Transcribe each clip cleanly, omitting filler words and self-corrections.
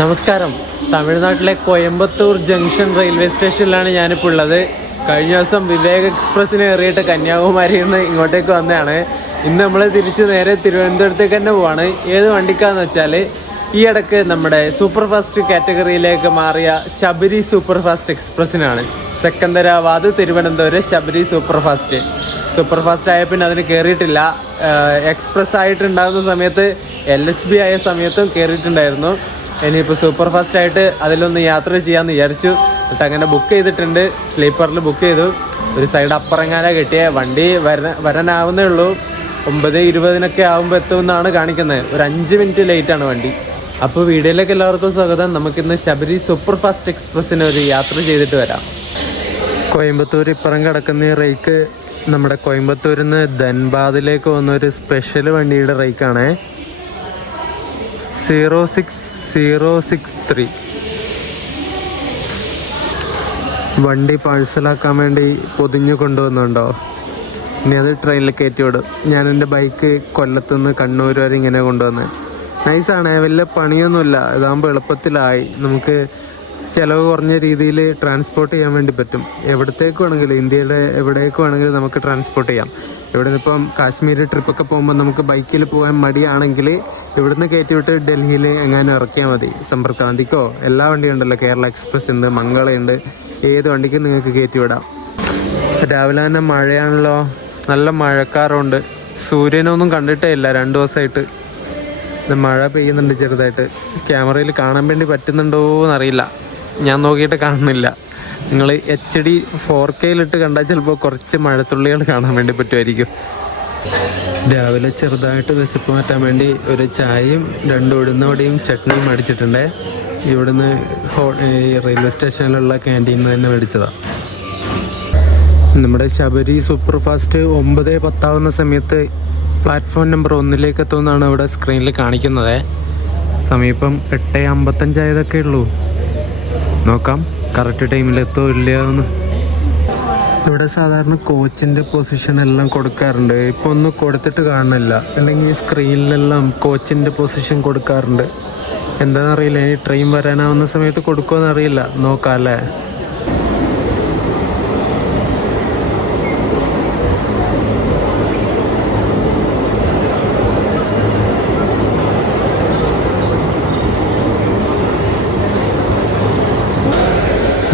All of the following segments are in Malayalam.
നമസ്കാരം. തമിഴ്നാട്ടിലെ കോയമ്പത്തൂർ ജംഗ്ഷൻ റെയിൽവേ സ്റ്റേഷനിലാണ് ഞാനിപ്പോൾ ഉള്ളത്. കഴിഞ്ഞ ദിവസം വിവേക് എക്സ്പ്രസ്സിന് കയറിയിട്ട് കന്യാകുമാരിയിൽ നിന്ന് ഇങ്ങോട്ടേക്ക് വന്നതാണ്. ഇന്ന് നമ്മൾ തിരിച്ച് നേരെ തിരുവനന്തപുരത്തേക്ക് തന്നെ പോവാണ്. ഏത് വണ്ടിക്കാന്ന് വെച്ചാൽ ഈ ഇടയ്ക്ക് നമ്മുടെ സൂപ്പർ ഫാസ്റ്റ് കാറ്റഗറിയിലേക്ക് മാറിയ ശബരി സൂപ്പർ ഫാസ്റ്റ് എക്സ്പ്രസ്സിനാണ്. സെക്കന്ദരാബാദ് തിരുവനന്തപുരം ശബരി സൂപ്പർ ഫാസ്റ്റ് ആയ പിന്നെ അതിന് കയറിയിട്ടില്ല. എക്സ്പ്രസ് ആയിട്ടുണ്ടാകുന്ന സമയത്ത് LHB ആയ സമയത്തും കയറിയിട്ടുണ്ടായിരുന്നു. ഇനിയിപ്പോൾ സൂപ്പർ ഫാസ്റ്റ് ആയിട്ട് അതിലൊന്ന് യാത്ര ചെയ്യാമെന്ന് വിചാരിച്ചു. എന്നിട്ട് അങ്ങനെ ബുക്ക് ചെയ്തിട്ടുണ്ട്. സ്ലീപ്പറിൽ ബുക്ക് ചെയ്തു. ഒരു സൈഡ് അപ്പുറങ്ങാനാണ് കിട്ടിയ വണ്ടി വരാനാവുന്നേ ഉള്ളൂ. 9:20 ആകുമ്പോൾ എത്തുമെന്നാണ് കാണിക്കുന്നത്. ഒരു 5 മിനിറ്റ് ലേറ്റാണ് വണ്ടി. അപ്പോൾ വീഡിയോയിലേക്ക് എല്ലാവർക്കും സ്വാഗതം. നമുക്കിന്ന് ശബരി സൂപ്പർ ഫാസ്റ്റ് എക്സ്പ്രസ്സിന് ഒരു യാത്ര ചെയ്തിട്ട് വരാം. കോയമ്പത്തൂർ ഇപ്പുറം കിടക്കുന്ന ഈ റേക്ക് നമ്മുടെ കോയമ്പത്തൂരിൽ നിന്ന് ധൻബാദിലേക്ക് പോകുന്നൊരു സ്പെഷ്യൽ വണ്ടിയുടെ റേക്കാണ്. 06063. വണ്ടി പാഴ്സലാക്കാൻ വേണ്ടി പൊതിഞ്ഞു കൊണ്ടുവന്നുണ്ടോ? ഇനി അത് ട്രെയിനിൽ കയറ്റി വിടും. ഞാൻ എൻ്റെ ബൈക്ക് കൊല്ലത്തുനിന്ന് കണ്ണൂർ വരെ ഇങ്ങനെ കൊണ്ടുവന്നത്. നൈസാണ്, വലിയ പണിയൊന്നുമില്ല. ഇതാകുമ്പോൾ എളുപ്പത്തിലായി. നമുക്ക് ചിലവ് കുറഞ്ഞ രീതിയിൽ ട്രാൻസ്പോർട്ട് ചെയ്യാൻ വേണ്ടി പറ്റും. എവിടത്തേക്ക് വേണമെങ്കിലും, ഇന്ത്യയുടെ എവിടേക്ക് വേണമെങ്കിലും നമുക്ക് ട്രാൻസ്പോർട്ട് ചെയ്യാം. ഇവിടെ നിന്നിപ്പം കാശ്മീർ ട്രിപ്പൊക്കെ പോകുമ്പോൾ നമുക്ക് ബൈക്കിൽ പോകാൻ മടിയാണെങ്കിൽ ഇവിടുന്ന് കയറ്റിവിട്ട് ഡൽഹിയിൽ എങ്ങാനും ഇറക്കിയാൽ മതി. സമ്പർക്ക് ക്രാന്തിക്കോ എല്ലാ വണ്ടിയും ഉണ്ടല്ലോ. കേരള എക്സ്പ്രസ് ഉണ്ട്, മംഗളയുണ്ട്. ഏത് വണ്ടിക്കും നിങ്ങൾക്ക് കയറ്റി വിടാം. രാവിലെ തന്നെ മഴയാണല്ലോ, നല്ല മഴക്കാറുണ്ട്. സൂര്യനൊന്നും കണ്ടിട്ടേ ഇല്ല 2 ദിവസമായിട്ട്. മഴ പെയ്യുന്നുണ്ട് ചെറുതായിട്ട്. ക്യാമറയിൽ കാണാൻ വേണ്ടി പറ്റുന്നുണ്ടോ എന്നറിയില്ല, ഞാൻ നോക്കിയിട്ട് കാണുന്നില്ല. നിങ്ങൾ HD 4Kയിലിട്ട് കണ്ടാൽ ചിലപ്പോൾ കുറച്ച് മഴത്തുള്ളികൾ കാണാൻ വേണ്ടി പറ്റുമായിരിക്കും. രാവിലെ ചെറുതായിട്ട് വിശപ്പ് മാറ്റാൻ വേണ്ടി ഒരു ചായയും 2 ഉഴുന്നവടയും ചട്നിയും മേടിച്ചിട്ടുണ്ട്. ഇവിടുന്ന് റെയിൽവേ സ്റ്റേഷനിലുള്ള ക്യാൻറ്റീനിൽ തന്നെ മേടിച്ചതാണ്. നമ്മുടെ ശബരി സൂപ്പർ ഫാസ്റ്റ് 9:10 ആവുന്ന സമയത്ത് പ്ലാറ്റ്ഫോം നമ്പർ 1 എത്തുമെന്നാണ് ഇവിടെ സ്ക്രീനിൽ കാണിക്കുന്നത്. സമീപം 8:55 ആയതൊക്കെ ഉള്ളൂ. നോക്കാം കറക്റ്റ് ടൈമിൽ എത്തുമോ ഇല്ലയോ എന്ന്. ഇവിടെ സാധാരണ കോച്ചിൻ്റെ പൊസിഷൻ എല്ലാം കൊടുക്കാറുണ്ട്. ഇപ്പോൾ ഒന്നും കൊടുത്തിട്ട് കാണുന്നില്ല. അല്ലെങ്കിൽ സ്ക്രീനിലെല്ലാം കോച്ചിൻ്റെ പൊസിഷൻ കൊടുക്കാറുണ്ട്. എന്താണെന്നറിയില്ല. ഇനി ട്രെയിൻ വരാനാവുന്ന സമയത്ത് കൊടുക്കുമോ എന്നറിയില്ല. നോക്കാം അല്ലേ.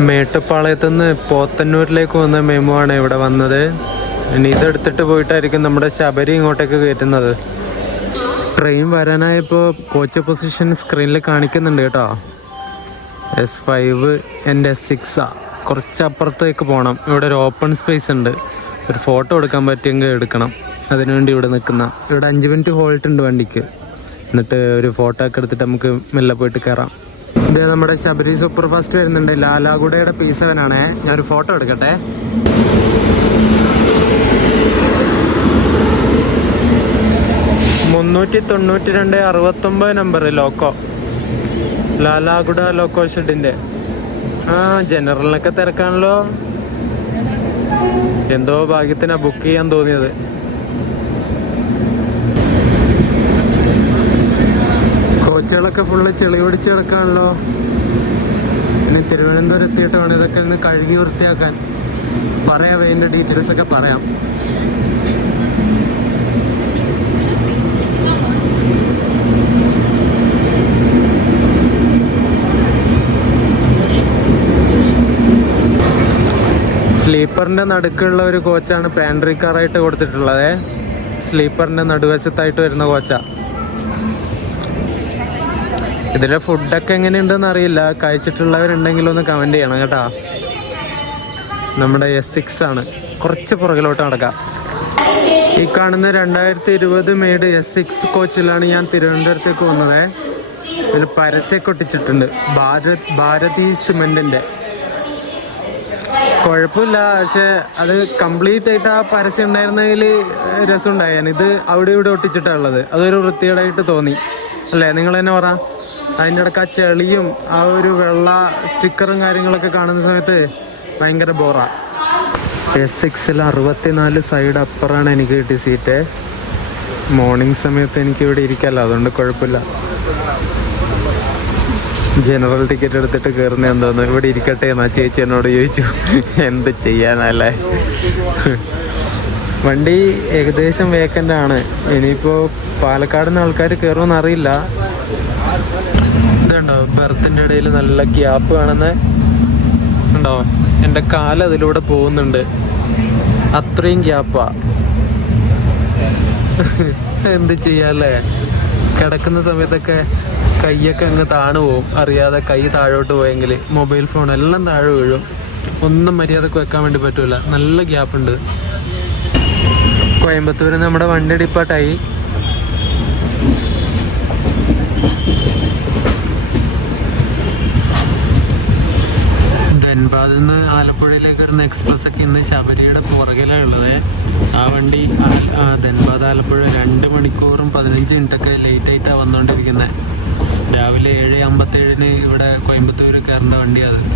മേട്ടുപ്പാളയത്തു നിന്ന് പോത്തന്നൂരിലേക്ക് വന്ന മെമു ആണ് ഇവിടെ വന്നത്. ഇനി ഇതെടുത്തിട്ട് പോയിട്ടായിരിക്കും നമ്മുടെ ശബരി ഇങ്ങോട്ടേക്ക് കയറ്റുന്നത്. ട്രെയിൻ വരാനായപ്പോൾ കോച്ച് പൊസിഷൻ സ്ക്രീനിൽ കാണിക്കുന്നുണ്ട് കേട്ടോ. S5 and S6 കുറച്ച് അപ്പുറത്തേക്ക് പോകണം. ഇവിടെ ഒരു ഓപ്പൺ സ്പേസ് ഉണ്ട്. ഒരു ഫോട്ടോ എടുക്കാൻ പറ്റിയെങ്കിൽ എടുക്കണം. അതിനുവേണ്ടി ഇവിടെ നിൽക്കുന്ന. ഇവിടെ 5 മിനിറ്റ് ഹോൾട്ട് ഉണ്ട് വണ്ടിക്ക്. എന്നിട്ട് ഒരു ഫോട്ടോ ഒക്കെ എടുത്തിട്ട് നമുക്ക് മെല്ലെ പോയിട്ട് കയറാം. ഇത് നമ്മുടെ ശബരി സൂപ്പർ ഫാസ്റ്റ് വരുന്നുണ്ട്. ലാലാഗുഡയുടെ P7 ആണേ. ഞാനൊരു ഫോട്ടോ എടുക്കട്ടെ. (392) നമ്പർ ലോക്കോ. ലാലാഗുഡ ലോക്കോ ഷെഡിൻ്റെ. ജനറലിനൊക്കെ തിരക്കാണല്ലോ. എന്തോ ഭാഗ്യത്തിനാ ബുക്ക് ചെയ്യാൻ തോന്നിയത്. കോച്ചുകളൊക്കെ ഫുള്ള് ചെളി പിടിച്ച് കിടക്കാണല്ലോ. പിന്നെ തിരുവനന്തപുരം എത്തിയിട്ട് വേണം ഇതൊക്കെ ഒന്ന് കഴുകി വൃത്തിയാക്കാൻ. പറയാം, അതിൻ്റെ ഡീറ്റെയിൽസ് ഒക്കെ പറയാം. സ്ലീപ്പറിൻ്റെ നടുക്കുള്ള ഒരു കോച്ചാണ് പാൻട്രി കാറായിട്ട് കൊടുത്തിട്ടുള്ളത്. സ്ലീപ്പറിൻ്റെ നടുവശത്തായിട്ട് വരുന്ന കോച്ചാണ്. ഇതിലെ ഫുഡൊക്കെ എങ്ങനെയുണ്ടെന്ന് അറിയില്ല. കഴിച്ചിട്ടുള്ളവരുണ്ടെങ്കിലൊന്ന് കമൻറ്റ് ചെയ്യണം കേട്ടോ. നമ്മുടെ S6 ആണ്. കുറച്ച് പുറകിലോട്ട് നടക്കാം. ഈ കാണുന്ന 2020 മെയ്ഡ് S6 കോച്ചിലാണ് ഞാൻ തിരുവനന്തപുരത്തേക്ക് വന്നത്. ഇതിൽ പരസ്യമൊക്കെ ഒട്ടിച്ചിട്ടുണ്ട്. ഭാരതി സിമെൻറ്റിൻ്റെ. കുഴപ്പമില്ല, പക്ഷേ അത് കംപ്ലീറ്റ് ആയിട്ട് ആ പരസ്യം ഉണ്ടായിരുന്നെങ്കിൽ രസമുണ്ടായാൽ. ഇത് അവിടെ ഇവിടെ ഒട്ടിച്ചിട്ടുള്ളത് അതൊരു വൃത്തികേടായിട്ട് തോന്നി അല്ലേ? നിങ്ങൾ തന്നെ പറ. അതിൻ്റെ ഇടയ്ക്ക് ആ ചെളിയും ആ ഒരു വെള്ള സ്റ്റിക്കറും കാര്യങ്ങളൊക്കെ കാണുന്ന സമയത്ത് ഭയങ്കര ബോറാണ്. S6-ൽ 64 സൈഡ് അപ്പറാണ് എനിക്ക് കിട്ടിയ സീറ്റ്. മോർണിംഗ് സമയത്ത് എനിക്ക് ഇവിടെ ഇരിക്കാമല്ലോ, അതുകൊണ്ട് കുഴപ്പമില്ല. ജനറൽ ടിക്കറ്റ് എടുത്തിട്ട് കയറുന്ന എന്തോന്നു, ഇവിടെ ഇരിക്കട്ടെ എന്നാ ചേച്ചി എന്നോട് ചോദിച്ചു. എന്ത് ചെയ്യാനല്ലേ. വണ്ടി ഏകദേശം വേക്കൻ്റ് ആണ്. ഇനിയിപ്പോൾ പാലക്കാട് നിന്ന് ആൾക്കാർ കയറുമെന്ന് അറിയില്ല. ഇതുണ്ടോ ബെർത്തിൻ്റെ ഇടയിൽ നല്ല ഗ്യാപ്പ് കാണുന്ന ഉണ്ടോ? എൻ്റെ കാല് അതിലൂടെ പോകുന്നുണ്ട്, അത്രയും ഗ്യാപ്പാ. എന്ത് ചെയ്യാല്ലേ. കിടക്കുന്ന സമയത്തൊക്കെ കൈയൊക്കെ അങ്ങ് താണു പോവും, അറിയാതെ കൈ താഴോട്ട് പോയെങ്കിൽ. മൊബൈൽ ഫോൺ എല്ലാം താഴെ വീഴും, ഒന്നും മര്യാദക്ക് വെക്കാൻ വേണ്ടി പറ്റൂല. നല്ല ഗ്യാപ്പ് ഉണ്ട്. കോയമ്പത്തൂർ നമ്മുടെ വണ്ടി ഡിപ്പാട്ടായി. ധൻബാദിൽ നിന്ന് ആലപ്പുഴയിലേക്ക് വരുന്ന എക്സ്പ്രസ് ഒക്കെ ഇന്ന് ശബരിയുടെ പുറകിലാണ് ഉള്ളത്. ആ വണ്ടി ധൻബാദ് ആലപ്പുഴ 2 മണിക്കൂറും 15 മിനിറ്റൊക്കെ ലേറ്റായിട്ടാണ് വന്നുകൊണ്ടിരിക്കുന്നത്. രാവിലെ 7:57 ഇവിടെ കോയമ്പത്തൂർ കയറേണ്ട വണ്ടിയാണ് അത്.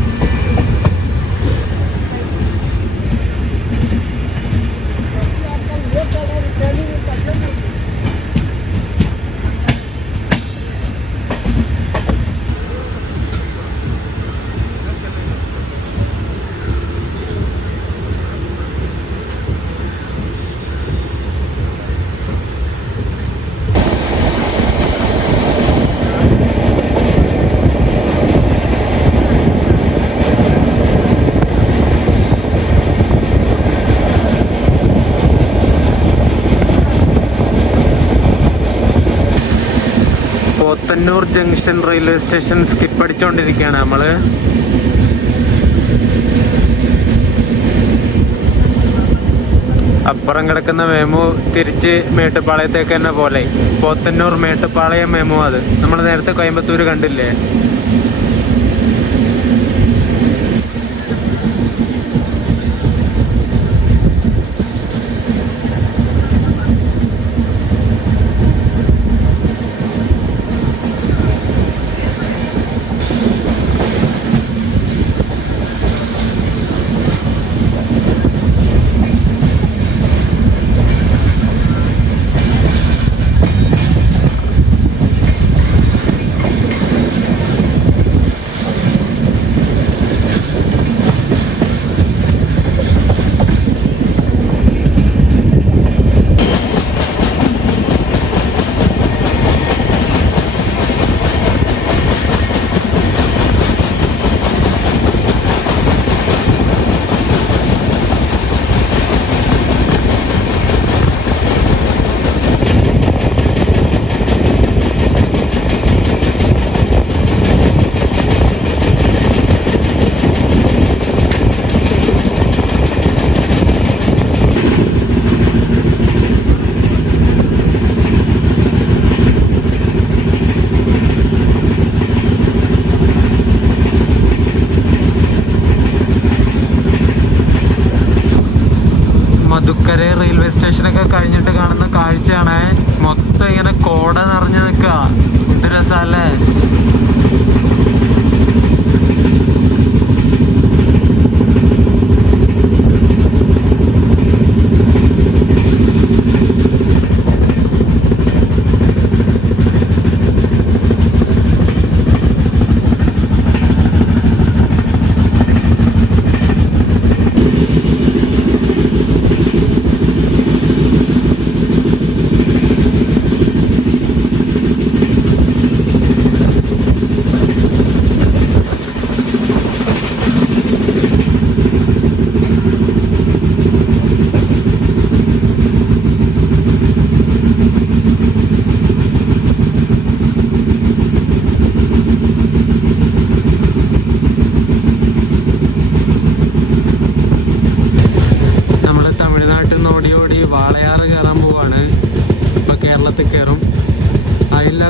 Podanur junction railway station skip അടിച്ചുകൊണ്ടിരിക്കുകയാണ് നമ്മൾ. അപ്പുറം കിടക്കുന്ന മെമു തിരിച്ച് മേട്ടുപ്പാളയത്തേക്ക് തന്നെ പോലെ. പോത്തന്നൂർ മേട്ടുപ്പാളയം മെമു, അത് നമ്മൾ നേരത്തെ കോയമ്പത്തൂർ കണ്ടില്ലേ. മധുക്കര റെയിൽവേ സ്റ്റേഷനൊക്കെ കഴിഞ്ഞിട്ട് കാണുന്ന കാഴ്ചയാണ്. മൊത്തം ഇങ്ങനെ കോട നിറഞ്ഞു നിൽക്കുക. എന്ത് രസമല്ലേ.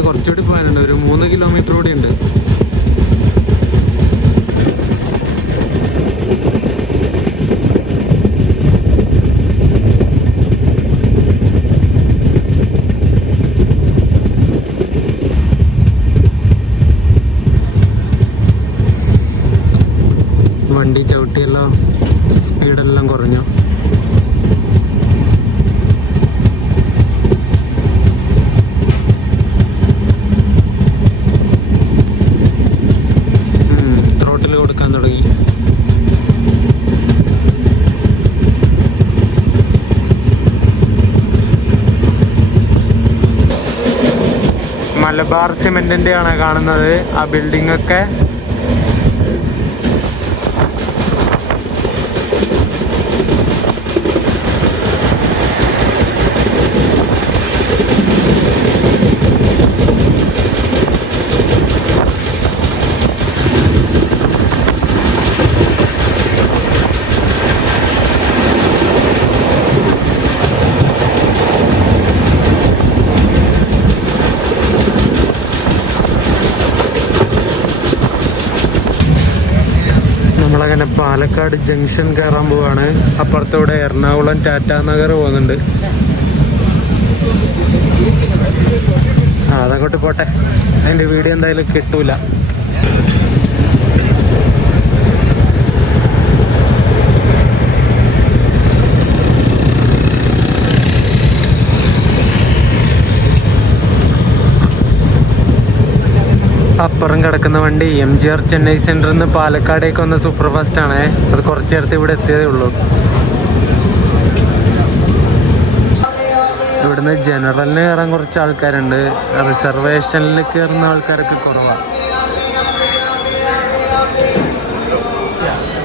കുറച്ചുകൂടി പോകാനുണ്ട്, ഒരു 3 കിലോമീറ്റർ കൂടി ഉണ്ട്. വണ്ടി ചവിട്ടിയല്ലോ, സ്പീഡെല്ലാം കുറഞ്ഞു. മലബാർ സിമെന്റിന്റെ ആണ് കാണുന്നത് ആ ബിൽഡിംഗ് ഒക്കെ. നമ്മളങ്ങനെ പാലക്കാട് ജംഗ്ഷൻ കയറാൻ പോവാണ്. അപ്പുറത്തൂടെ എറണാകുളം ടാറ്റാ നഗർ പോകുന്നുണ്ട്. അതങ്ങോട്ട് പോട്ടെ, അതിൻ്റെ വീഡിയോ എന്തായാലും കിട്ടൂല. അപ്പുറം കിടക്കുന്ന വണ്ടി MGR ചെന്നൈ സെൻറ്ററിൽ നിന്ന് പാലക്കാടേക്ക് വന്ന സൂപ്പർ ഫാസ്റ്റ് ആണ്. അത് കുറച്ച് നേരത്തെ ഇവിടെ എത്തിയതേ ഉള്ളൂ. ഇവിടുന്ന് ജനറലിന് കയറാൻ കുറച്ച് ആൾക്കാരുണ്ട്, റിസർവേഷനിൽ കയറുന്ന ആൾക്കാരൊക്കെ കുറവാണ്.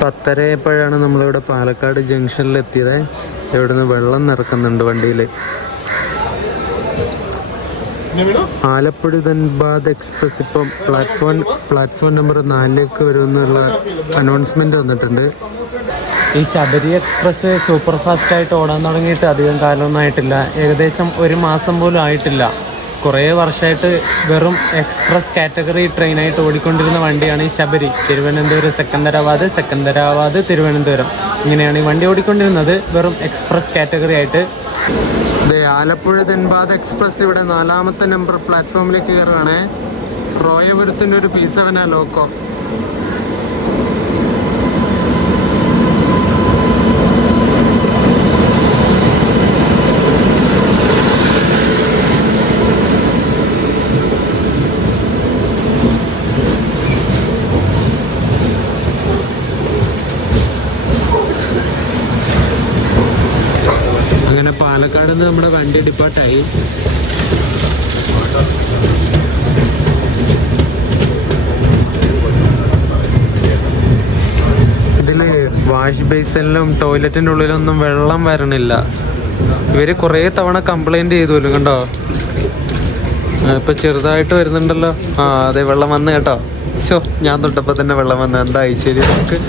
10:30 നമ്മളിവിടെ പാലക്കാട് ജംഗ്ഷനിൽ എത്തിയത്. ഇവിടുന്ന് വെള്ളം നിറക്കുന്നുണ്ട് വണ്ടിയിൽ. ആലപ്പുഴ ധൻബാദ് എക്സ്പ്രസ് ഇപ്പം പ്ലാറ്റ്ഫോം നമ്പർ 4 വരുമെന്നുള്ള അനൗൺസ്മെന്റ് വന്നിട്ടുണ്ട്. ഈ ശബരി എക്സ്പ്രസ് സൂപ്പർ ഫാസ്റ്റ് ആയിട്ട് ഓടാൻ തുടങ്ങിയിട്ട് അധികം കാലമൊന്നും ആയിട്ടില്ല. ഏകദേശം 1 മാസം പോലും ആയിട്ടില്ല. കുറേ വർഷമായിട്ട് വെറും എക്സ്പ്രസ് കാറ്റഗറി ട്രെയിനായിട്ട് ഓടിക്കൊണ്ടിരുന്ന വണ്ടിയാണ് ഈ ശബരി. തിരുവനന്തപുരം സെക്കന്ദരാബാദ് തിരുവനന്തപുരം, ഇങ്ങനെയാണ് ഈ വണ്ടി ഓടിക്കൊണ്ടിരുന്നത്, വെറും എക്സ്പ്രസ് കാറ്റഗറി ആയിട്ട്. ആലപ്പുഴ ധൻബാദ് എക്സ്പ്രസ് ഇവിടെ 4ാമത്തെ നമ്പർ പ്ലാറ്റ്ഫോമിലേക്ക് കയറുകയാണ്. റോയപുരത്തിൻ്റെ ഒരു P7 ലോക്കോ. അങ്ങനെ പാലക്കാട് നിന്ന് നമ്മുടെ വണ്ടി ഡിപ്പാർട്ടായി. ഇതില് വാഷ് ബേസിലും ടോയ്ലറ്റിൻ്റെ ഉള്ളിലൊന്നും വെള്ളം വരണില്ല. ഇവര് കുറേ തവണ കംപ്ലൈന്റ് ചെയ്തു കണ്ടോ. ഇപ്പൊ ചെറുതായിട്ട് വരുന്നുണ്ടല്ലോ. അതെ, വെള്ളം വന്ന് കേട്ടോ. ഞാൻ തൊട്ടപ്പോൾ തന്നെ വെള്ളം വന്ന്. എന്താ ഐശ്വര്യം നമുക്ക്.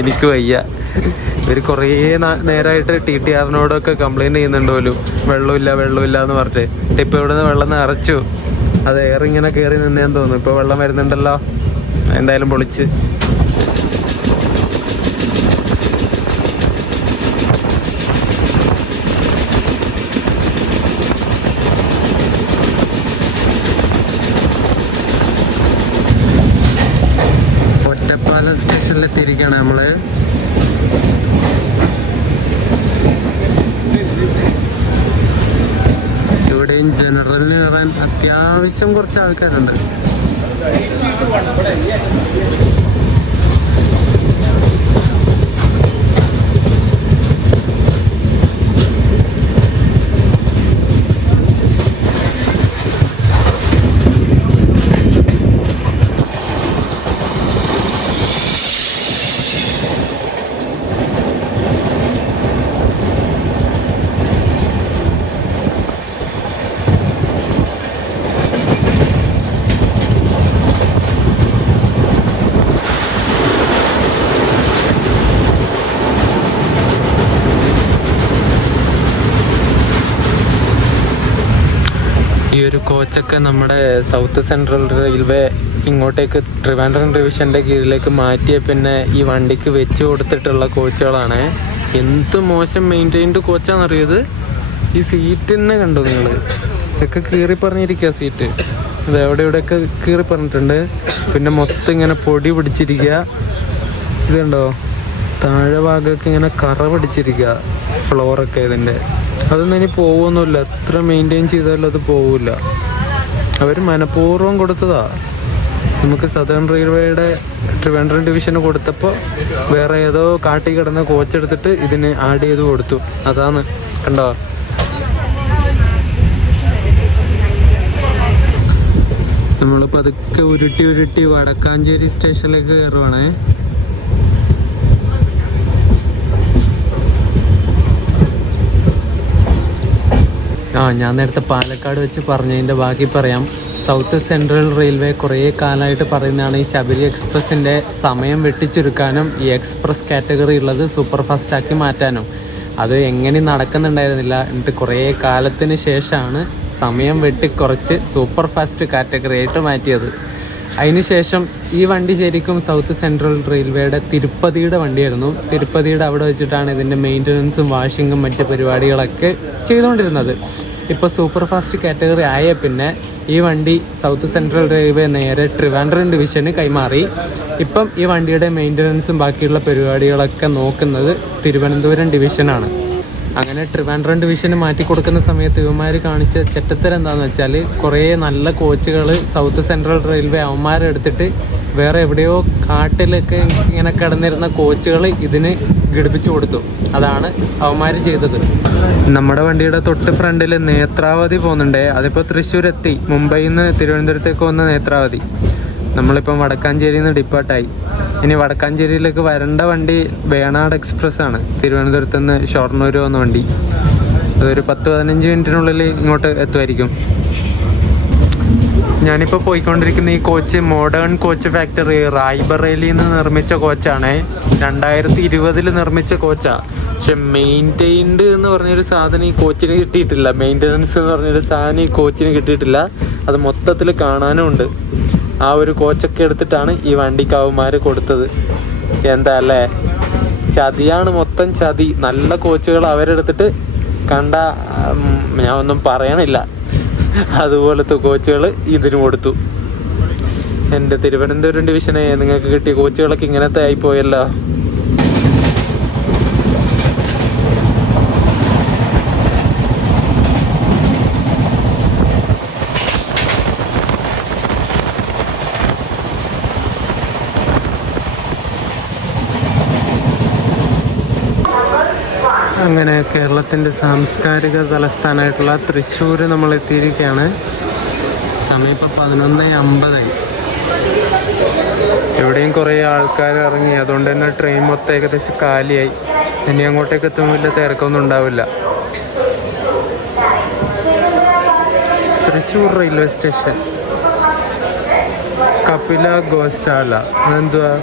എനിക്ക് വയ്യ. ഇവർ കുറേ നേരമായിട്ട് TTRനോടൊക്കെ കംപ്ലൈൻറ്റ് ചെയ്യുന്നുണ്ട് പോലും, വെള്ളമില്ല എന്ന് പറഞ്ഞിട്ട്. ഇപ്പോൾ ഇവിടെ നിന്ന് വെള്ളം നിറച്ചു. അത് ഇങ്ങനെ കയറി നിന്നേന്ന് തോന്നുന്നു. ഇപ്പോൾ വെള്ളം വരുന്നുണ്ടല്ലോ. എന്തായാലും പൊളിച്ച്. ഒറ്റപ്പാലം സ്റ്റേഷനിലെത്തിയിരിക്കുകയാണ് നമ്മൾ. ഇവിടെയും ജനറലിന് കയറാൻ അത്യാവശ്യം കുറച്ച് ആൾക്കാരുണ്ട്. ഈ ഒരു കോച്ചൊക്കെ നമ്മുടെ സൗത്ത് സെൻട്രൽ റെയിൽവേ ഇങ്ങോട്ടേക്ക് ട്രിവാൻഡ്രം ഡിവിഷൻ്റെ കീഴിലേക്ക് മാറ്റിയ പിന്നെ ഈ വണ്ടിക്ക് വെച്ച് കൊടുത്തിട്ടുള്ള കോച്ചുകളാണ്. എന്ത് മോശം മെയിൻറ്റെയിൻഡ് കോച്ചാണെന്നറിയത്. ഈ സീറ്റ് തന്നെ കണ്ടു നിങ്ങൾ, ഇതൊക്കെ കീറി പറഞ്ഞിരിക്കുക സീറ്റ്. ഇത് എവിടെയൊക്കെ കീറി പറഞ്ഞിട്ടുണ്ട്. പിന്നെ മൊത്തം ഇങ്ങനെ പൊടി പിടിച്ചിരിക്കുക. ഇതുണ്ടോ, താഴെ ഭാഗമൊക്കെ ഇങ്ങനെ കറ പിടിച്ചിരിക്കുക ഫ്ലോറൊക്കെ ഇതിൻ്റെ. അതൊന്നും ഇനി പോകുമൊന്നുമില്ല. എത്ര മെയിൻറ്റെയിൻ ചെയ്താലും അത് പോവില്ല. അവർ മനഃപൂർവ്വം കൊടുത്തതാ. നമുക്ക് സദേൺ റെയിൽവേയുടെ ട്രിവാൻഡ്രം ഡിവിഷന് കൊടുത്തപ്പോൾ വേറെ ഏതോ കാട്ടി കിടന്ന കോച്ചെടുത്തിട്ട് ഇതിന് ആഡ് ചെയ്ത് കൊടുത്തു. അതാണ് കണ്ടോ. നമ്മൾ പതുക്കെ ഉരുട്ടി വടക്കാഞ്ചേരി സ്റ്റേഷനിലേക്ക് കയറുവാണേ. ഞാൻ നേരത്തെ പാലക്കാട് വെച്ച് പറഞ്ഞതിൻ്റെ ബാക്കി പറയാം. സൗത്ത് സെൻട്രൽ റെയിൽവേ കുറേ കാലമായിട്ട് പറയുന്നതാണ് ഈ ശബരി എക്സ്പ്രസിൻ്റെ സമയം വെട്ടിച്ചുരുക്കാനും ഈ എക്സ്പ്രസ് കാറ്റഗറി ഉള്ളത് സൂപ്പർ ഫാസ്റ്റാക്കി മാറ്റാനും. അത് എങ്ങനെ നടക്കുന്നുണ്ടായിരുന്നില്ല. എന്നിട്ട് കുറേ കാലത്തിന് ശേഷമാണ് സമയം വെട്ടിക്കുറച്ച് സൂപ്പർ ഫാസ്റ്റ് കാറ്റഗറി ആയിട്ട് മാറ്റിയത്. അതിനുശേഷം ഈ വണ്ടി ശരിക്കും സൗത്ത് സെൻട്രൽ റെയിൽവേയുടെ തിരുപ്പതിയുടെ വണ്ടിയായിരുന്നു. തിരുപ്പതിയുടെ അവിടെ വെച്ചിട്ടാണ് ഇതിൻ്റെ മെയിൻ്റനൻസും വാഷിങ്ങും മറ്റ് പരിപാടികളൊക്കെ ചെയ്തുകൊണ്ടിരുന്നത്. ഇപ്പോൾ സൂപ്പർ ഫാസ്റ്റ് കാറ്റഗറി ആയ പിന്നെ ഈ വണ്ടി സൗത്ത് സെൻട്രൽ റെയിൽവേ നേരെ ട്രിവാൻഡ്രം ഡിവിഷന് കൈമാറി. ഇപ്പം ഈ വണ്ടിയുടെ മെയിൻ്റനൻസും ബാക്കിയുള്ള പരിപാടികളൊക്കെ നോക്കുന്നത് തിരുവനന്തപുരം ഡിവിഷനാണ്. അങ്ങനെ ട്രിവാൻഡ്രം ഡിവിഷന് മാറ്റി കൊടുക്കുന്ന സമയത്ത് ഇവന്മാർ കാണിച്ച ചെറ്റത്തരം എന്താണെന്ന് വെച്ചാൽ കുറേ നല്ല കോച്ചുകൾ സൗത്ത് സെൻട്രൽ റെയിൽവേ അവന്മാരെടുത്തിട്ട് വേറെ എവിടെയോ കാട്ടിലൊക്കെ ഇങ്ങനെ കിടന്നിരുന്ന കോച്ചുകൾ ഇതിന് ഘടിപ്പിച്ചു കൊടുത്തു. അതാണ് അവന്മാർ ചെയ്തത്. നമ്മുടെ വണ്ടിയുടെ തൊട്ട് ഫ്രണ്ടിൽ നേത്രാവതി പോകുന്നുണ്ട്. അതിപ്പോൾ തൃശ്ശൂർ എത്തി. മുംബൈയിൽ നിന്ന് തിരുവനന്തപുരത്തേക്ക് വന്ന നേത്രാവതി. നമ്മളിപ്പം വടക്കാഞ്ചേരിയിൽ നിന്ന് ഡിപ്പാർട്ടായി. ഇനി വടക്കാഞ്ചേരിയിലേക്ക് വരേണ്ട വണ്ടി വേണാട് എക്സ്പ്രസ് ആണ്. തിരുവനന്തപുരത്ത് നിന്ന് ഷൊർണൂർ പോകുന്ന വണ്ടി. അതൊരു 10-15 മിനിറ്റിനുള്ളിൽ ഇങ്ങോട്ട് എത്തുമായിരിക്കും. ഞാനിപ്പോൾ പോയിക്കൊണ്ടിരിക്കുന്ന ഈ കോച്ച് മോഡേൺ കോച്ച് ഫാക്ടറി റായ്ബറേലിയിൽ നിന്ന് നിർമ്മിച്ച കോച്ചാണ്. 2020 നിർമ്മിച്ച കോച്ചാണ്. പക്ഷെ മെയിൻറ്റെയിൻഡ് എന്ന് പറഞ്ഞൊരു സാധനം ഈ കോച്ചിന് കിട്ടിയിട്ടില്ല. മെയിൻ്റനൻസ് എന്ന് പറഞ്ഞൊരു സാധനം ഈ കോച്ചിന് കിട്ടിയിട്ടില്ല. അത് മൊത്തത്തിൽ കാണാനും ഉണ്ട്. ആ ഒരു കോച്ചൊക്കെ എടുത്തിട്ടാണ് ഈ വണ്ടിക്കാവുമാർ കൊടുത്തത്. എന്താ അല്ലേ, ചതിയാണ്, മൊത്തം ചതി. നല്ല കോച്ചുകൾ അവരെടുത്തിട്ട് കണ്ട ഞാൻ ഒന്നും പറയണില്ല. അതുപോലത്തെ കോച്ചുകൾ ഇതിന് കൊടുത്തു. എൻ്റെ തിരുവനന്തപുരം ഡിവിഷനെ നിങ്ങൾക്ക് കിട്ടിയ കോച്ചുകളൊക്കെ ഇങ്ങനത്തെ ആയിപ്പോയല്ലോ. അങ്ങനെ കേരളത്തിൻ്റെ സാംസ്കാരിക തലസ്ഥാനമായിട്ടുള്ള തൃശ്ശൂർ നമ്മൾ എത്തിയിരിക്കുകയാണ്. സമയം ഇപ്പോൾ 11:50. എവിടെയും കുറേ ആൾക്കാർ ഇറങ്ങി. അതുകൊണ്ട് തന്നെ ട്രെയിൻ മൊത്തം ഏകദേശം കാലിയായി. ഇനി അങ്ങോട്ടേക്ക് എത്തുമ്പോൾ വലിയ തിരക്കൊന്നും ഉണ്ടാവില്ല. Thrissur railway station. കപില ഗോശാല. അതെന്തുവാ?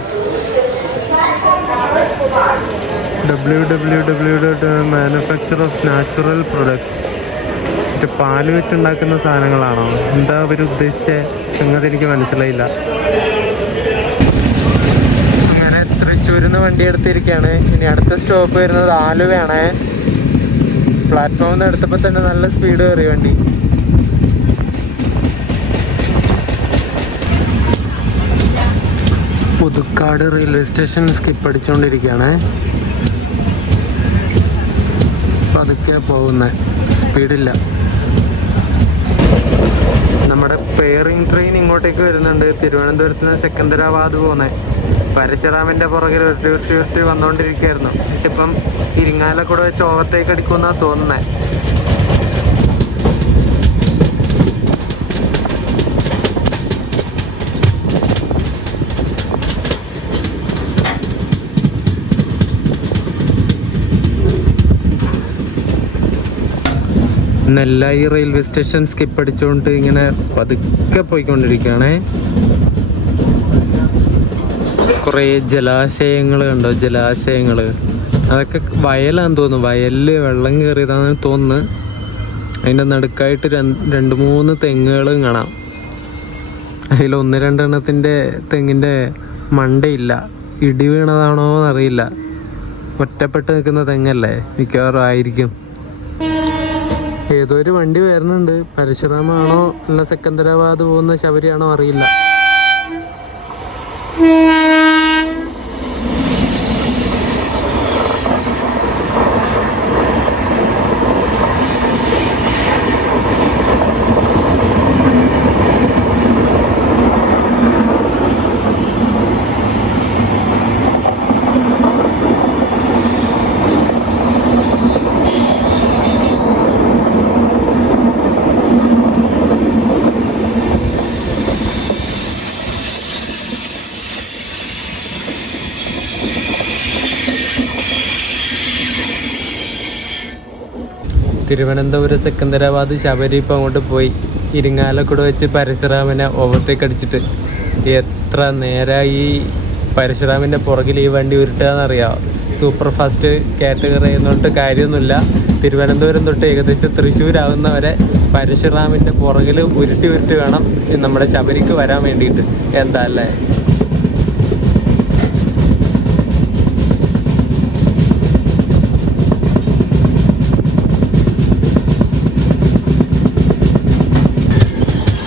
www.manufacture of natural products. പാല് വെച്ചുണ്ടാക്കുന്ന സാധനങ്ങളാണോ? എന്താ അവർ ഉദ്ദേശിച്ച സംഗതി എനിക്ക് മനസ്സിലായില്ല. അങ്ങനെ തൃശ്ശൂരിൽ നിന്ന് വണ്ടി എടുത്തിരിക്കുകയാണ്. ഇനി അടുത്ത സ്റ്റോപ്പ് വരുന്നത് ആലുവയാണ്. പ്ലാറ്റ്ഫോമിൽ നിന്ന് എടുത്തപ്പോൾ തന്നെ നല്ല സ്പീഡ് കയറി വണ്ടി. പുതുക്കാട് റെയിൽവേ സ്റ്റേഷൻ സ്കിപ്പ് അടിച്ചുകൊണ്ടിരിക്കുകയാണ്. പതുക്കെ പോകുന്നത്, സ്പീഡില്ല. നമ്മുടെ പെയറിംഗ് ട്രെയിൻ ഇങ്ങോട്ടേക്ക് വരുന്നുണ്ട്. തിരുവനന്തപുരത്ത് നിന്ന് സെക്കന്ദരാബാദ് പോകുന്നത്. പരശുറാമിൻ്റെ പുറകിൽ ഉരുട്ടി വന്നുകൊണ്ടിരിക്കുകയായിരുന്നു. ഇപ്പം ഇരിങ്ങാലക്കുട വെച്ച് ഓവർടേക്ക് അടിക്കുമെന്നാണ് തോന്നുന്നത്. നെല്ലായി റെയിൽവേ സ്റ്റേഷൻ സ്കിപ്പ് അടിച്ചുകൊണ്ട് ഇങ്ങനെ പതുക്കെ പോയിക്കൊണ്ടിരിക്കുകയാണ്. കുറേ ജലാശയങ്ങൾ കണ്ടോ? ജലാശയങ്ങൾ അതൊക്കെ വയലാന്ന് തോന്നുന്നു. വയലിൽ വെള്ളം കയറിയതാണെന്ന് തോന്നുന്നു. അതിൻ്റെ നടുക്കായിട്ട് 2-3 തെങ്ങുകളും കാണാം. അതിൽ 1-2 എണ്ണത്തിൻ്റെ തെങ്ങിൻ്റെ മണ്ടയില്ല. ഇടി വീണതാണോ എന്നറിയില്ല. ഒറ്റപ്പെട്ട് നിൽക്കുന്ന തെങ്ങല്ലേ, മിക്കവാറും ആയിരിക്കും. ഏതോ ഒരു വണ്ടി വരുന്നുണ്ട്. പരശുറാമാണോ അല്ല സെക്കന്ദരാബാദ് പോകുന്ന ശബരിയാണോ അറിയില്ല. തിരുവനന്തപുരം സെക്കന്ദരാബാദ് ശബരി ഇപ്പം അങ്ങോട്ട് പോയി. ഇരിങ്ങാലക്കുട വെച്ച് പരശുറാമിനെ ഓവർടേക്ക് അടിച്ചിട്ട് എത്ര നേരമായി ഈ പരശുറാമിൻ്റെ പുറകിൽ ഈ വണ്ടി ഉരുട്ടുകയെന്നറിയാം. സൂപ്പർ ഫാസ്റ്റ് കാറ്റഗറി ചെയ്യുന്നോട്ട് കാര്യമൊന്നുമില്ല. തിരുവനന്തപുരം തൊട്ട് ഏകദേശം തൃശ്ശൂരാവുന്നവരെ പരശുറാമിൻ്റെ പുറകിൽ ഉരുട്ടി വേണം നമ്മുടെ ശബരിക്ക് വരാൻ വേണ്ടിയിട്ട്. എന്താ അല്ലേ?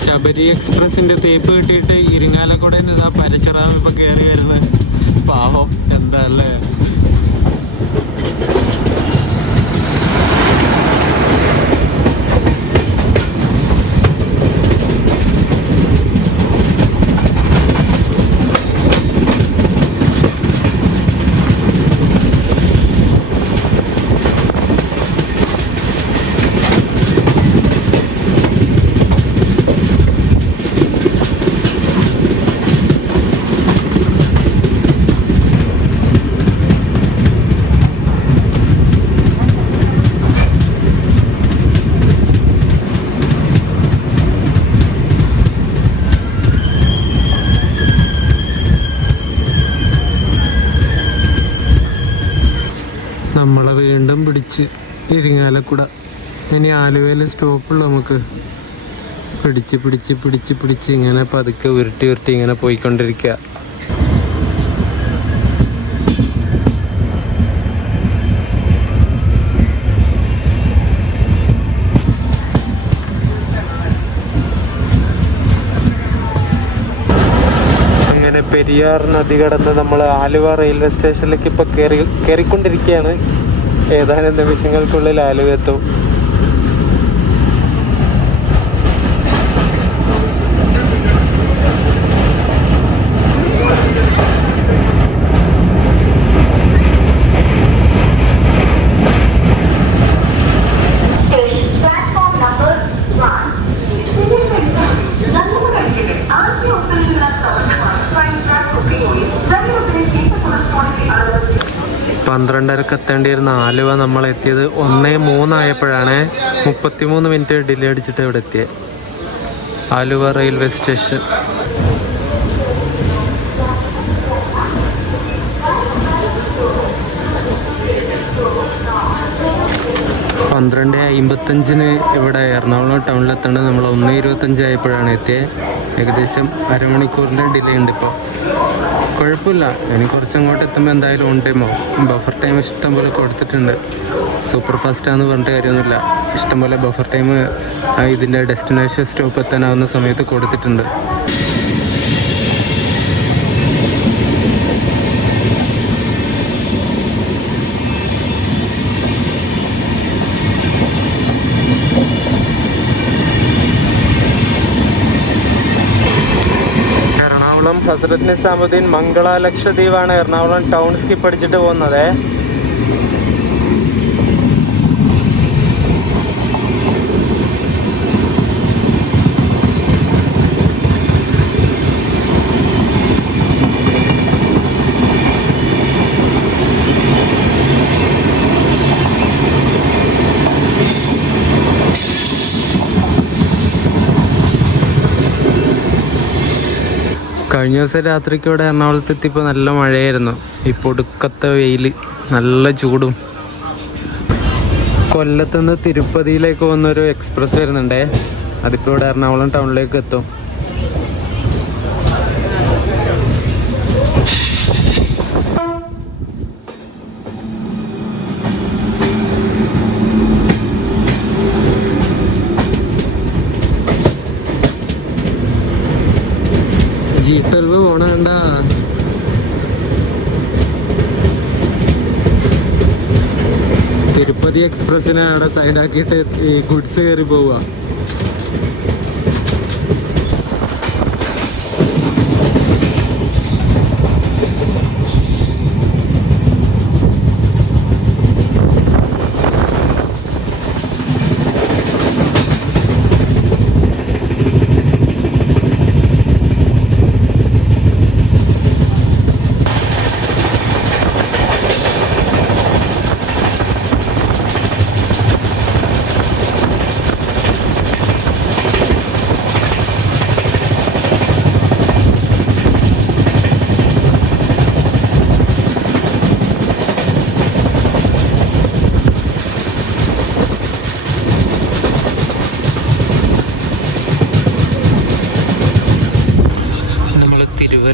ശബരി എക്സ്പ്രസിൻ്റെ തേപ്പ് കിട്ടിയിട്ട് ഇരിങ്ങാലക്കുടയിൽ നിന്ന് ഇതാ പരശുറാം ഇപ്പം കയറി വരുന്നത്. പാവം, എന്താ അല്ലേ? നമ്മളെ വീണ്ടും പിടിച്ച് ഇരിങ്ങാലക്കുട. ഇനി ആലുവയിൽ സ്റ്റോപ്പുള്ള നമുക്ക് പിടിച്ച് ഇങ്ങനെ പതുക്കെ ഉരുട്ടി ഇങ്ങനെ പോയിക്കൊണ്ടിരിക്കുക. അങ്ങനെ പെരിയാർ നദി കടന്ന് നമ്മൾ ആലുവ റെയിൽവേ സ്റ്റേഷനിലേക്ക് ഇപ്പോൾ കയറിക്കൊണ്ടിരിക്കുകയാണ്. ഏതാനും നിമിഷങ്ങൾക്കുള്ളിൽ ആലുവ എത്തും. പന്ത്രണ്ടരക്ക് എത്തേണ്ടിയിരുന്ന ആലുവ നമ്മളെത്തിയത് 1:03 ആയപ്പോഴാണ്. 33 മിനിറ്റ് ഡിലേ അടിച്ചിട്ട് ഇവിടെ എത്തിയത് ആലുവ റെയിൽവേ സ്റ്റേഷൻ. പന്ത്രണ്ട് 55 ഇവിടെ എറണാകുളം ടൗണിലെത്തേണ്ടത് നമ്മൾ 1:25 ആയപ്പോഴാണ് എത്തിയത്. ഏകദേശം അരമണിക്കൂറിൻ്റെ ഡിലേ ഉണ്ട്. ഇപ്പോൾ കുഴപ്പമില്ല, ഇനി കുറച്ചങ്ങോട്ട് എത്തുമ്പോൾ എന്തായാലും ഓൺ ടൈമോ ബഫർ ടൈം ഇഷ്ടംപോലെ കൊടുത്തിട്ടുണ്ട്. സൂപ്പർ ഫാസ്റ്റാന്ന് പറഞ്ഞിട്ട് കാര്യമൊന്നുമില്ല, ഇഷ്ടംപോലെ ബഫർ ടൈം ഇതിൻ്റെ ഡെസ്റ്റിനേഷൻ സ്റ്റോപ്പ് എത്താനാവുന്ന സമയത്ത് കൊടുത്തിട്ടുണ്ട്. ഹസ്രത്ത് നിസാമുദ്ദീൻ മംഗള ലക്ഷദ്വീപാണ് എറണാകുളം ടൗൺ സ്കിപ്പ് അടിച്ചിട്ട് പോകുന്നത്. കഴിഞ്ഞ ദിവസം രാത്രിക്ക് ഇവിടെ എറണാകുളത്ത് എത്തിയപ്പോൾ നല്ല മഴയായിരുന്നു. ഇപ്പോൾ ഒടുക്കത്തെ വെയിൽ, നല്ല ചൂടും. കൊല്ലത്തുനിന്ന് തിരുപ്പതിയിലേക്ക് പോകുന്നൊരു എക്സ്പ്രസ് വരുന്നുണ്ടേ. അതിപ്പോൾ ഇവിടെ എറണാകുളം ടൗണിലേക്ക് എത്തും. G12 പോണ കണ്ട തിരുപ്പതി എക്സ്പ്രസിനെ അവിടെ സൈഡാക്കിയിട്ട് ഈ ഗുഡ്സ് കയറി പോവുക.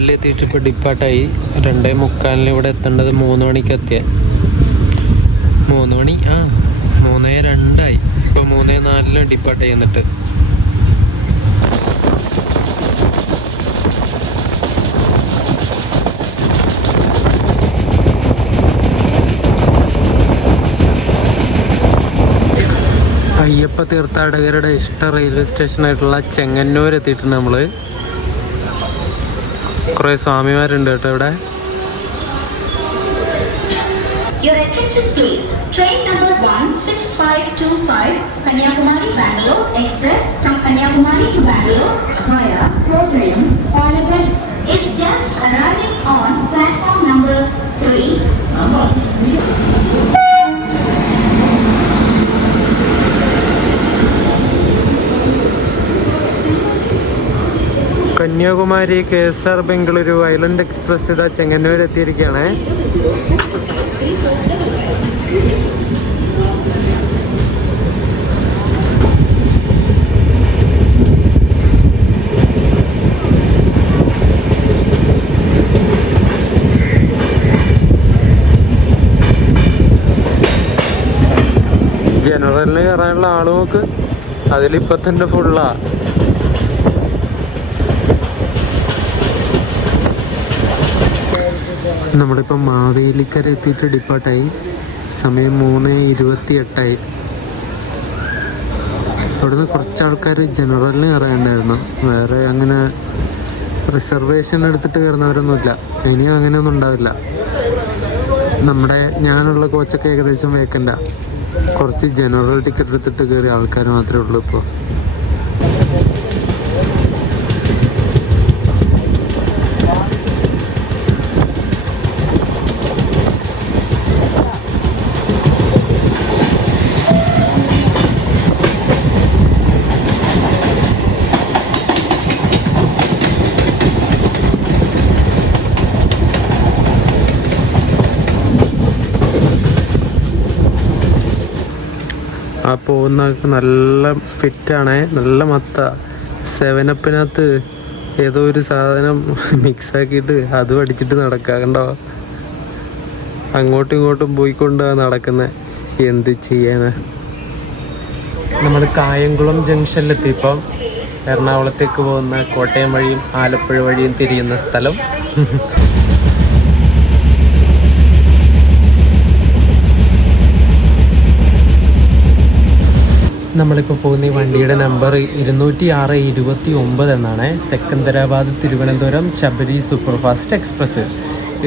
സ്റ്റേഷനിൽ എത്തിയിട്ട് ഇപ്പോൾ ഡിപ്പാർട്ടായി. 2:45 ഇവിടെ എത്തേണ്ടത് 3 മണിക്ക് എത്തിയ 3 മണി 3:02 ഇപ്പോൾ 3:04 ഡിപ്പാർട്ട് ചെയ്യുന്നിട്ട്. അയ്യപ്പ തീർത്ഥാടകരുടെ ഇഷ്ട റെയിൽവേ സ്റ്റേഷനായിട്ടുള്ള ചെങ്ങന്നൂർ എത്തിയിട്ടുണ്ട് നമ്മൾ. കുറേ സ്വാമിമാരുണ്ട് കേട്ടോ ഇവിടെ. Your attention please. Train number 16525 Kanyakumari Bangalore Express from Kanyakumari to Bangalore via Kottayam, Palakkad is just arriving on platform number 3. Kanyakumari KSR Bengaluru island express ഇതാ ചെങ്ങന്നൂർ എത്തിയിരിക്കുകയാണ്. ജനറലിന് കയറാനുള്ള ആള് നോക്ക്, അതിലിപ്പോൾ തന്നെ ഫുള്ളാ. നമ്മളിപ്പോൾ മാവേലിക്കര എത്തിയിട്ട് ഡിപ്പാർട്ടായി. സമയം 3:28. അവിടുന്ന് കുറച്ച് ആൾക്കാർ ജനറലിന് കയറാനുണ്ടായിരുന്നു. വേറെ അങ്ങനെ റിസർവേഷൻ എടുത്തിട്ട് കയറുന്നവരൊന്നുമില്ല. ഇനിയും അങ്ങനെയൊന്നും ഉണ്ടാവില്ല. ഞാനുള്ള കോച്ചൊക്കെ ഏകദേശം വേക്കൻ്റാ. കുറച്ച് ജനറൽ ടിക്കറ്റ് എടുത്തിട്ട് കയറിയ ആൾക്കാർ മാത്രമേ ഉള്ളൂ ഇപ്പോൾ. ആ പോകുന്ന നല്ല ഫിറ്റാണ്, നല്ല മത്ത. 7-അപ്പിനകത്ത് ഏതോ ഒരു സാധനം മിക്സാക്കിയിട്ട് അതും അടിച്ചിട്ട് നടക്കുക. കണ്ടോ, അങ്ങോട്ടും ഇങ്ങോട്ടും പോയിക്കൊണ്ട് നടക്കുന്നത്. എന്ത് ചെയ്യാന്. നമ്മൾ കായംകുളം ജംഗ്ഷനിലെത്തിയപ്പം എറണാകുളത്തേക്ക് പോകുന്ന കോട്ടയം വഴിയും ആലപ്പുഴ വഴിയും തിരിയുന്ന സ്ഥലം. നമ്മളിപ്പോൾ പോകുന്ന ഈ വണ്ടിയുടെ നമ്പർ 206-29 എന്നാണ്. Secunderabad Thiruvananthapuram Sabari superfast express.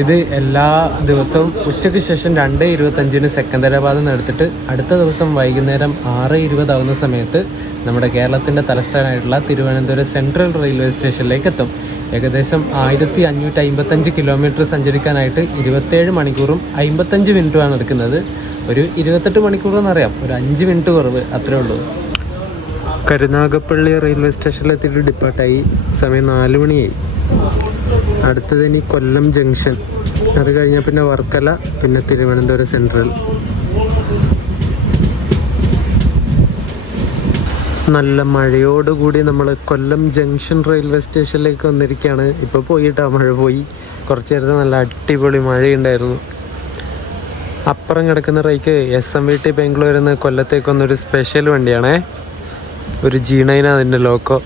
ഇത് എല്ലാ ദിവസവും ഉച്ചയ്ക്ക് ശേഷം 2:25 സെക്കന്ദരാബാദിൽ നിന്ന് എടുത്തിട്ട് അടുത്ത ദിവസം വൈകുന്നേരം 6:20 ആവുന്ന സമയത്ത് നമ്മുടെ കേരളത്തിൻ്റെ തലസ്ഥാനമായിട്ടുള്ള തിരുവനന്തപുരം സെൻട്രൽ റെയിൽവേ സ്റ്റേഷനിലേക്ക് എത്തും. ഏകദേശം 1555 കിലോമീറ്റർ സഞ്ചരിക്കാനായിട്ട് 27 മണിക്കൂറും 55 മിനിറ്റുമാണ് എടുക്കുന്നത്. ഒരു 28 മണിക്കൂറെന്നറിയാം, ഒരു 5 മിനിറ്റ് കുറവ്, അത്രേ ഉള്ളൂ. കരുനാഗപ്പള്ളി റെയിൽവേ സ്റ്റേഷനിലെത്തിയിട്ട് ഡിപ്പാർട്ടായി. സമയം 4 മണിയായി. അടുത്തത് ഇനി കൊല്ലം ജംഗ്ഷൻ, അത് കഴിഞ്ഞാൽ പിന്നെ വർക്കല, പിന്നെ തിരുവനന്തപുരം സെൻട്രൽ. നല്ല മഴയോടുകൂടി നമ്മൾ കൊല്ലം ജംഗ്ഷൻ റെയിൽവേ സ്റ്റേഷനിലേക്ക് വന്നിരിക്കുകയാണ്. ഇപ്പോൾ പോയിട്ടാ മഴ പോയി. കുറച്ച് നേരത്തെ നല്ല അടിപൊളി മഴയുണ്ടായിരുന്നു. അപ്പുറം കിടക്കുന്ന റൈക്ക് SMVT ബാംഗ്ലൂരിൽ നിന്ന് കൊല്ലത്തേക്ക് വന്നൊരു സ്പെഷ്യൽ വണ്ടിയാണേ. ഒരു G9 അതിൻ്റെ ലോക്കോ.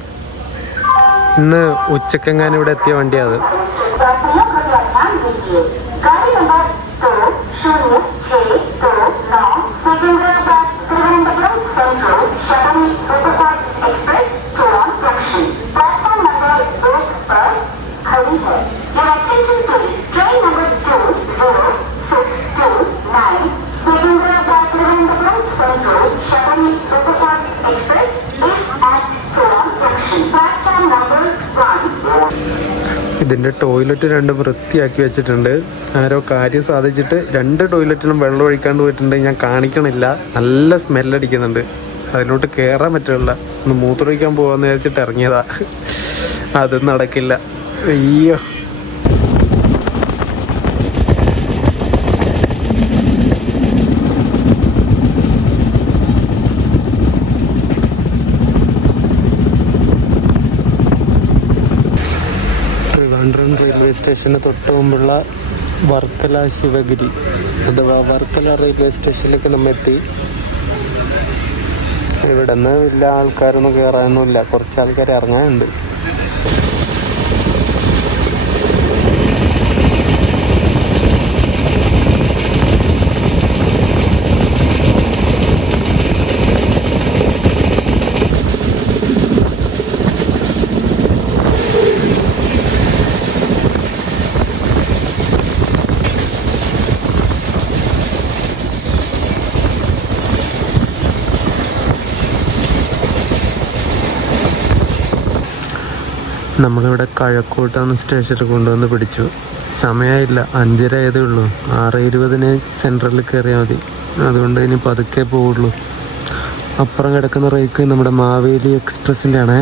ഇന്ന് ഉച്ചക്കെങ്ങാനും ഇവിടെ എത്തിയ വണ്ടിയാണ് അത്. ഇതിൻ്റെ ടോയ്ലറ്റ് 2 വൃത്തിയാക്കി വെച്ചിട്ടുണ്ട്. ആരോ കാര്യം സാധിച്ചിട്ട് 2 ടോയ്ലറ്റിലും വെള്ളം ഒഴിക്കാണ്ട് പോയിട്ടുണ്ട്. ഞാൻ കാണിക്കണില്ല, നല്ല സ്മെല്ലടിക്കുന്നുണ്ട്. അതിലോട്ട് കയറാൻ പറ്റില്ല. ഒന്ന് മൂത്രമൊഴിക്കാൻ പോകാമെന്ന് വിചാരിച്ചിട്ട് ഇറങ്ങിയതാ. അത് നടക്കില്ല. അയ്യോ, റെയിൽവേ സ്റ്റേഷന് തൊട്ട് മുമ്പുള്ള വർക്കല ശിവഗിരി അഥവാ വർക്കല റെയിൽവേ സ്റ്റേഷനിലേക്ക് നമ്മൾ എത്തി. ഇവിടെ നിന്ന് വലിയ ആൾക്കാരൊന്നും കയറാനൊന്നുമില്ല, കുറച്ച് ആൾക്കാർ ഇറങ്ങാനുണ്ട്. നമ്മളിവിടെ കഴക്കൂട്ടാണ് സ്റ്റേഷനിൽ കൊണ്ടുവന്ന് പിടിച്ചു. സമയമായില്ല, 5:30 ആയതേ ഉള്ളൂ. 6:20 സെൻട്രലിൽ കയറിയാൽ മതി. അതുകൊണ്ട് ഇനി പതുക്കെ പോവുള്ളൂ. അപ്പുറം കിടക്കുന്ന റേക്ക് നമ്മുടെ മാവേലി എക്സ്പ്രസിൻ്റെ ആണേ.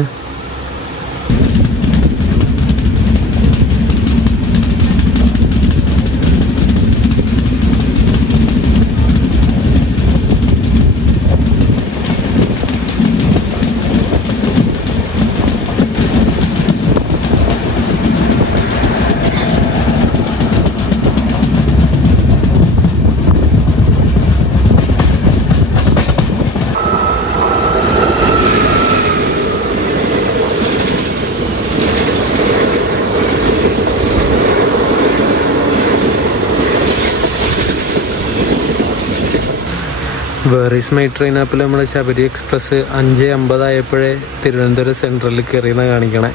വേർ ഈസ് മൈ ട്രെയിൻ ആപ്പിൽ നമ്മുടെ ശബരി എക്സ്പ്രസ് 5:50 ആയപ്പോഴേ തിരുവനന്തപുരം സെൻട്രലിൽ കയറിയെന്ന് കാണിക്കണേ.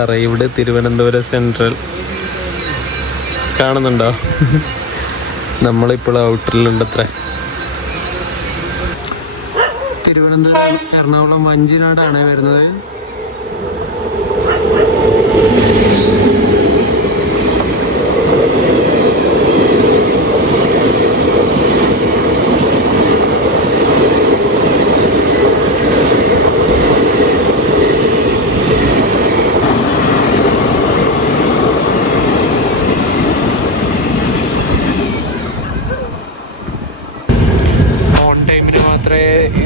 അറൈവ്ഡ് തിരുവനന്തപുരം സെൻട്രൽ കാണുന്നുണ്ടോ? നമ്മളിപ്പോൾ ഔട്ടറിലുണ്ടത്രേ. തിരുവനന്തപുരം എറണാകുളം വഞ്ചിനാടാണ് വരുന്നത്.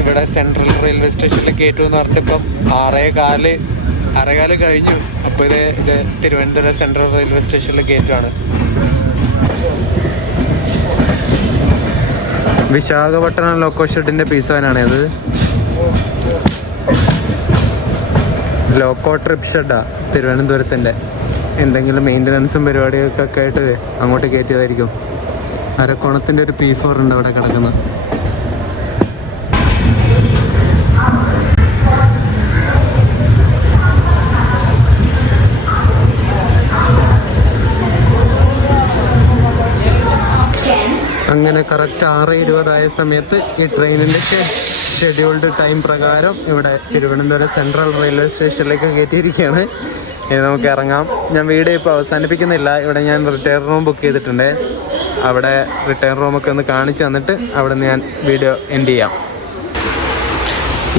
ഇവിടെ സെൻട്രൽ റെയിൽവേ സ്റ്റേഷനിൽ കയറ്റുമെന്ന് പറഞ്ഞിട്ട് ഇപ്പം 6:15 കഴിഞ്ഞു. അപ്പോൾ ഇത് തിരുവനന്തപുരം സെൻട്രൽ റെയിൽവേ സ്റ്റേഷനിൽ കയറ്റുവാണ്. വിശാഖപട്ടണം ലോക്കോ ഷെഡിൻ്റെ പീസാനാണ് അത്. ലോക്കോ ട്രിപ്പ് ഷെഡാ തിരുവനന്തപുരത്തിൻ്റെ. എന്തെങ്കിലും മെയിൻ്റനൻസും പരിപാടികൾക്കൊക്കെ ആയിട്ട് അങ്ങോട്ട് കയറ്റിയതായിരിക്കും. അരക്കോണത്തിൻ്റെ ഒരു P4 ഉണ്ട് അവിടെ കിടക്കുന്നത്. അങ്ങനെ കറക്റ്റ് 6:20 ആയ സമയത്ത് ഈ ട്രെയിനിൻ്റെ ഷെഡ്യൂൾഡ് ടൈം പ്രകാരം ഇവിടെ തിരുവനന്തപുരം സെൻട്രൽ റെയിൽവേ സ്റ്റേഷനിലേക്ക് കയറ്റിയിരിക്കുകയാണ്. ഇനി നമുക്ക് ഇറങ്ങാം. ഞാൻ വീഡിയോ ഇപ്പോൾ അവസാനിപ്പിക്കുന്നില്ല. ഇവിടെ ഞാൻ റിട്ടയർ റൂം ബുക്ക് ചെയ്തിട്ടുണ്ട്. അവിടെ റിട്ടയർ റൂമൊക്കെ ഒന്ന് കാണിച്ചു തന്നിട്ട് അവിടെ നിന്ന് ഞാൻ വീഡിയോ എൻഡ് ചെയ്യാം.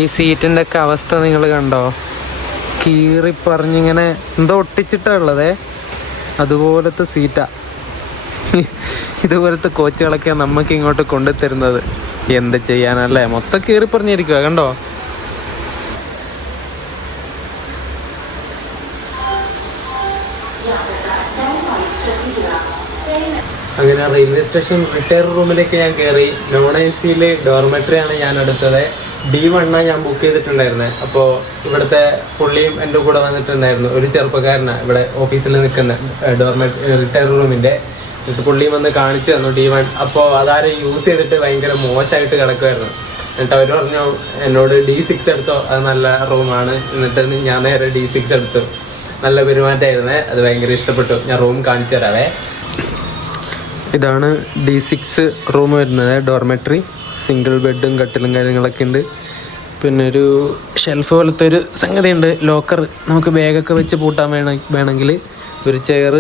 ഈ സീറ്റിൻ്റെ ഒക്കെ അവസ്ഥ നിങ്ങൾ കണ്ടോ? കീറിപ്പറഞ്ഞിങ്ങനെ എന്തോ ഒട്ടിച്ചിട്ടുള്ളതേ, അതുപോലത്തെ സീറ്റാ. ഇതുപോലത്തെ കോച്ചുകളൊക്കെ നമുക്ക് ഇങ്ങോട്ട് കൊണ്ടുതരുന്നത്. എന്ത് ചെയ്യാനല്ലേ, മൊത്തം കീറി പറഞ്ഞിരിക്കുക കണ്ടോ. അങ്ങനെ റെയിൽവേ സ്റ്റേഷൻ റിട്ടയർ റൂമിലേക്ക് ഞാൻ കയറി. നോൺ AC ഡോർമെട്രി ആണ് ഞാൻ എടുത്തത്. D1 ഞാൻ ബുക്ക് ചെയ്തിട്ടുണ്ടായിരുന്നത്. അപ്പോൾ ഇവിടുത്തെ പുള്ളിയും എൻ്റെ കൂടെ വന്നിട്ടുണ്ടായിരുന്നു. ഒരു ചെറുപ്പക്കാരനാണ് ഇവിടെ ഓഫീസിൽ നിൽക്കുന്ന റിട്ടയർ റൂമിൻ്റെ. എന്നിട്ട് പുള്ളിയും വന്ന് കാണിച്ചു തന്നു D1. അപ്പോൾ അതാരും യൂസ് ചെയ്തിട്ട് ഭയങ്കര മോശമായിട്ട് കിടക്കുമായിരുന്നു. എന്നിട്ട് അവർ പറഞ്ഞു എന്നോട് D6 എടുത്തോ, അത് നല്ല റൂമാണ്. എന്നിട്ട് ഞാൻ നേരെ D6 എടുത്തു. നല്ല പെരുമാറ്റമായിരുന്നേ, അത് ഭയങ്കര ഇഷ്ടപ്പെട്ടു. ഞാൻ റൂം കാണിച്ചു തരാവേ. ഇതാണ് D6 റൂം വരുന്നത്. ഡോർമെട്രി, സിംഗിൾ ബെഡും കട്ടിലും കാര്യങ്ങളൊക്കെ ഉണ്ട്. പിന്നെ ഒരു ഷെൽഫ് പോലത്തെ ഒരു സംഗതി ഉണ്ട്, ലോക്കർ. നമുക്ക് ബാഗൊക്കെ വെച്ച് പൂട്ടാൻ വേണമെങ്കിൽ ഒരു ചെയർ,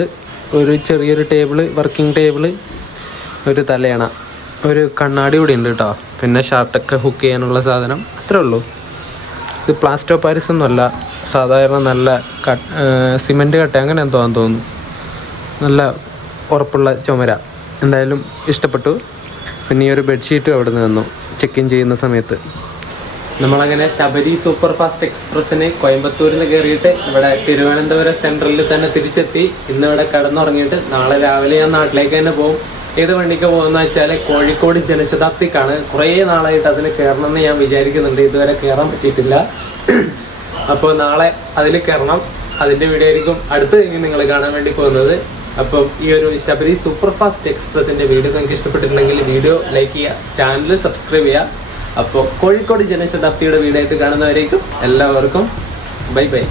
ഒരു ചെറിയൊരു ടേബിള്, വർക്കിംഗ് ടേബിള്, ഒരു തലയണ, ഒരു കണ്ണാടി കൂടി ഉണ്ട് കേട്ടോ. പിന്നെ ഷർട്ടൊക്കെ ഹുക്ക് ചെയ്യാനുള്ള സാധനം, അത്രേ ഉള്ളൂ. ഇത് പ്ലാസ്റ്റർ പാരിസ് ഒന്നുമല്ല, സാധാരണ നല്ല സിമെൻറ്റ് കട്ട അങ്ങനെ എന്തോന്ന് തോന്നുന്നു. നല്ല ഉറപ്പുള്ള ചുമര. എന്തായാലും ഇഷ്ടപ്പെട്ടു. പിന്നെ ഈ ഒരു ബെഡ്ഷീറ്റും അവിടെ നിന്ന് തന്നു ചെക്ക് ഇൻ ചെയ്യുന്ന സമയത്ത്. നമ്മളങ്ങനെ ശബരി സൂപ്പർ ഫാസ്റ്റ് എക്സ്പ്രസ്സിന് കോയമ്പത്തൂരിൽ നിന്ന് കയറിയിട്ട് ഇവിടെ തിരുവനന്തപുരം സെൻട്രലിൽ തന്നെ തിരിച്ചെത്തി. ഇന്ന് ഇവിടെ കിടന്നുറങ്ങിയിട്ട് നാളെ രാവിലെ ഞാൻ നാട്ടിലേക്ക് തന്നെ പോകും. ഏത് വണ്ടിക്ക് പോകുന്ന വെച്ചാൽ കോഴിക്കോട് ജനശതാബ്ദിക്കാണ്. കുറേ നാളായിട്ട് അതിൽ കയറണമെന്ന് ഞാൻ വിചാരിക്കുന്നുണ്ട്, ഇതുവരെ കയറാൻ പറ്റിയിട്ടില്ല. അപ്പോൾ നാളെ അതിൽ കയറണം. അതിൻ്റെ വീഡിയോ ആയിരിക്കും അടുത്ത് ഇനി നിങ്ങൾ കാണാൻ വേണ്ടി പോകുന്നത്. അപ്പം ഈ ഒരു ശബരി സൂപ്പർ ഫാസ്റ്റ് എക്സ്പ്രസിൻ്റെ വീഡിയോ നിങ്ങൾക്ക് ഇഷ്ടപ്പെട്ടിട്ടുണ്ടെങ്കിൽ വീഡിയോ ലൈക്ക് ചെയ്യുക, ചാനൽ സബ്സ്ക്രൈബ് ചെയ്യുക. അപ്പോൾ കോഴിക്കോട് ജനശതാബ്ദിയുടെ വീഡിയോ ആയിട്ട് കാണുന്നവരേക്കും എല്ലാവർക്കും ബൈ ബൈ.